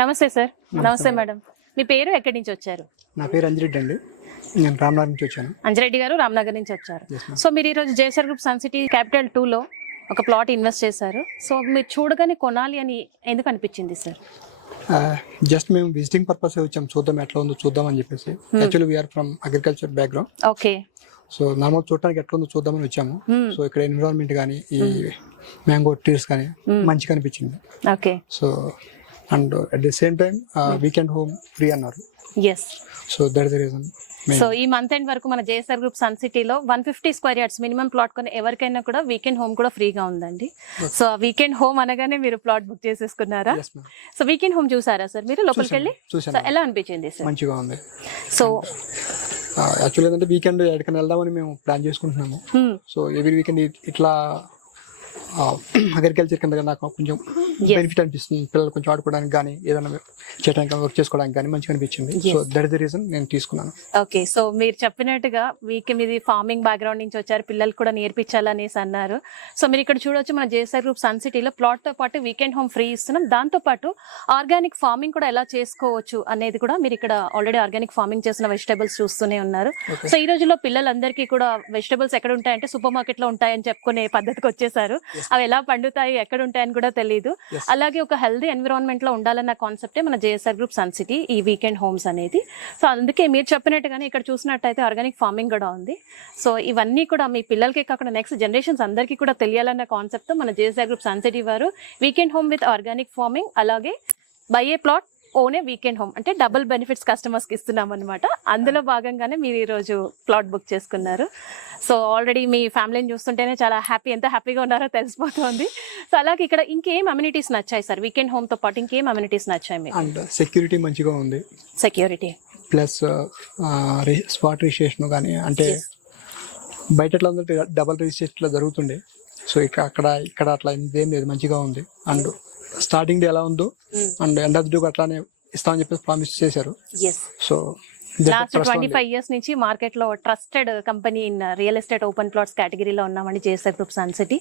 నమస్తే సార్. నమస్తే మేడం. మీ పేరు, ఎక్కడి నుంచి వచ్చారు? నా పేరు అంజిరెడ్డి అండి. నేను రామ్నగర్ నుంచి వచ్చాను. అంజిరెడ్డి గారు రామ్నగర్ నుంచి వచ్చారు. సో మీరు ఈరోజు JSR group sun city capital 2లో ఒక ప్లాట్ ఇన్వెస్ట్ చేశారు. సో మీరు చూడగానే కొనాలి అని ఎందుకు అనిపించింది సార్? జస్ట్ మేము విజిటింగ్ పర్పస్ వచ్చాం, చూద్దాం ఎట్లా ఉందో చూద్దాం అని చెప్పేసి. Actually we are from agriculture background. Okay. So normal చూడటానికి ఎట్లా ఉందో చూద్దామని వచ్చాము. సో ఇక్కడ ఎన్విరాన్మెంట్ కానీ ఈ మ్యాంగో ట్రీస్ కానీ మంచిగా అనిపించింది. Okay. So and at the same time weekend home free అన్నారు. Yes. So that is the reason. So ఈ మంత్ ఎండ్ వరకు మన జేఎస్ఆర్ గ్రూప్ సన్ సిటీలో 150 స్క్వేర్ యార్డ్స్ మినిమం ప్లాట్ కొని ఎవరికైనా కూడా వీకెండ్ హోమ్ కూడా ఫ్రీగా ఉందండి. సో ఆ వీకెండ్ హోమ్ అనగానే మీరు ప్లాట్ బుక్ చేసేసుకున్నారా? సో వీకెండ్ హోమ్ చూసారా సార్ మీరు లోపలికి వెళ్ళి? సో ఎలా అనిపించింది సార్? మంచిగా ఉంది. సో యాక్చువల్లీ ఏంటంటే వీకెండ్ ఎక్కడికైనా వెళ్దామని మేము ప్లాన్ చేసుకుంటున్నాము. సో ఎవ్రీ వీకెండ్ ఇట్లా అగ్రికల్చర్ కింద నాకు కొంచెం బెనిఫిట్ అనిపిస్తుంది. పిల్లలు కొంచెం ఆడుకోవడానికి కానీ ఏదైనా చేయడానికి వర్క్ చేసుకోవడానికి కానీ మంచిగా అనిపించింది. So that is the reason నేను తీసుకున్నాను. ఓకే. సో మీరు చెప్పినట్టుగా మీది ఫార్మింగ్ బ్యాక్గ్రౌండ్ నుంచి వచ్చారు, పిల్లలు కూడా నేర్పించాలనేసి అన్నారు. సో మీరు ఇక్కడ చూడొచ్చు మన జేఎస్ఆర్ గ్రూప్ సన్ సిటీలో ప్లాట్ తో పాటు వీకెండ్ హోమ్ ఫ్రీ ఇస్తున్నాం. దాంతో పాటు ఆర్గానిక్ ఫార్మింగ్ కూడా ఎలా చేసుకోవచ్చు అనేది కూడా మీరు ఇక్కడ ఆల్రెడీ ఆర్గానిక్ ఫార్మింగ్ చేసిన వెజిటబుల్స్ చూస్తూనే ఉన్నారు. సో ఈ రోజుల్లో పిల్లలందరికీ కూడా వెజిటబుల్స్ ఎక్కడ ఉంటాయంటే సూపర్ మార్కెట్ లో ఉంటాయని చెప్పుకునే పద్ధతికి వచ్చేసారు. అవి ఎలా పండుతాయి, ఎక్కడ ఉంటాయని కూడా తెలియదు. అలాగే ఒక హెల్దీ ఎన్విరాన్మెంట్ లో ఉండాలన్న కాన్సెప్టే మన జేఎస్ఆర్ గ్రూప్ సన్ సిటీ ఈ వీకెండ్ హోమ్స్ అనేది. సో అందుకే మీరు చెప్పినట్టుగానే ఇక్కడ చూసినట్టయితే ఆర్గానిక్ ఫార్మింగ్ కూడా ఉంది. సో ఇవన్నీ కూడా మీ పిల్లలకే కాకుండా నెక్స్ట్ జనరేషన్స్ అందరికీ కూడా తెలియాలన్న కాన్సెప్ట్ తో మన జేఎస్ఆర్ గ్రూప్ సన్ సిటీ వారు weekend home with organic farming, అలాగే buy a plot own weekend home అంటే డబుల్ బెనిఫిట్స్ కస్టమర్స్ కి ఇస్తున్నాం అనమాట. అందులో భాగంగానే మీరు ఈ రోజు ప్లాట్ బుక్ చేసుకున్నారు. సో ఆల్రెడీ మీ ఫ్యామిలీని చూస్తుంటేనే చాలా ఎంత హ్యాపీగా ఉన్నారో తెలిసిపోతుంది. సో అలాగే ఇక్కడ ఇంకేం అమ్యూనిటీస్ నచ్చాయి సార్? వీకెండ్ హోమ్ తో పాటు ఇంకేం అమ్యూనిటీస్ నచ్చాయి మీకు? అండ్ సెక్యూరిటీ మంచిగా ఉంది. సెక్యూరిటీ ప్లస్ స్పాట్ రిజిస్ట్రేషన్ కానీ, అంటే బయట ఎట్లా ఉందంటే డబల్ రిజిస్ట్రేషన్ జరుగుతుండే. సో ఇక్కడ అట్లా ఏం లేదు, మంచిగా ఉంది. అండ్ స్టార్టింగ్ డే ఎలా ఉందో and end of the day అట్లానే ఇస్తామని చెప్పేసి ప్రామిస్ చేశారు. సో లాస్ట్ 25 years నుంచి మార్కెట్ లో trusted company in real estate open plots కేటగిరీలో ఉన్నామండి JSR group sun city.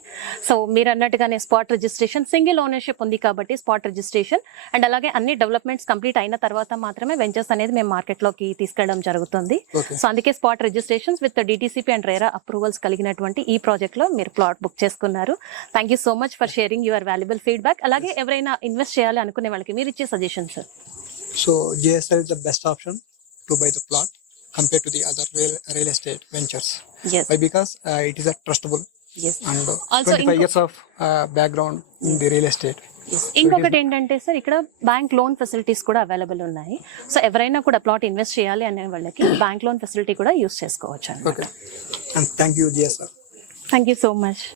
So మీరు అన్నట్టుగానే స్పాట్ రిజిస్ట్రేషన్, సింగిల్ ఓనర్షిప్ ఉంది కాబట్టి స్పాట్ రిజిస్ట్రేషన్ అండ్ అలాగే అన్ని డెవలప్మెంట్స్ కంప్లీట్ అయిన తర్వాత మాత్రమే వెంచర్స్ అనేది మేము మార్కెట్ లోకి తీసుకెళ్లడం జరుగుతుంది. సో అందుకే spot registrations with DTCP and RERA approvals కలిగినటువంటి ఈ ప్రాజెక్ట్ లో మీరు ప్లాట్ బుక్ చేసుకున్నారు. Thank you so much for sharing your valuable feedback. అలాగే ఎవరైనా ఇన్వెస్ట్ చేయాలి అనుకునే వాళ్ళకి మీరు ఇచ్చే suggestion sir? So JSR is the best option to buy the plot compared to the other real estate ventures. Yes. Why? Because it is a trustable. Yes. And also 25 years of background in the real estate. Yes. ఇంకొకటి ఏంటంటే sir ఇక్కడ bank loan facilities కూడా available ఉన్నాయి. So ఎవరైనా కూడా plot invest చేయాలి అనే వాళ్ళకి బ్యాంక్ లోన్ ఫెసిలిటీ కూడా యూస్ చేసుకోవచ్చు. Okay. And thank you, GSR. Thank you so much.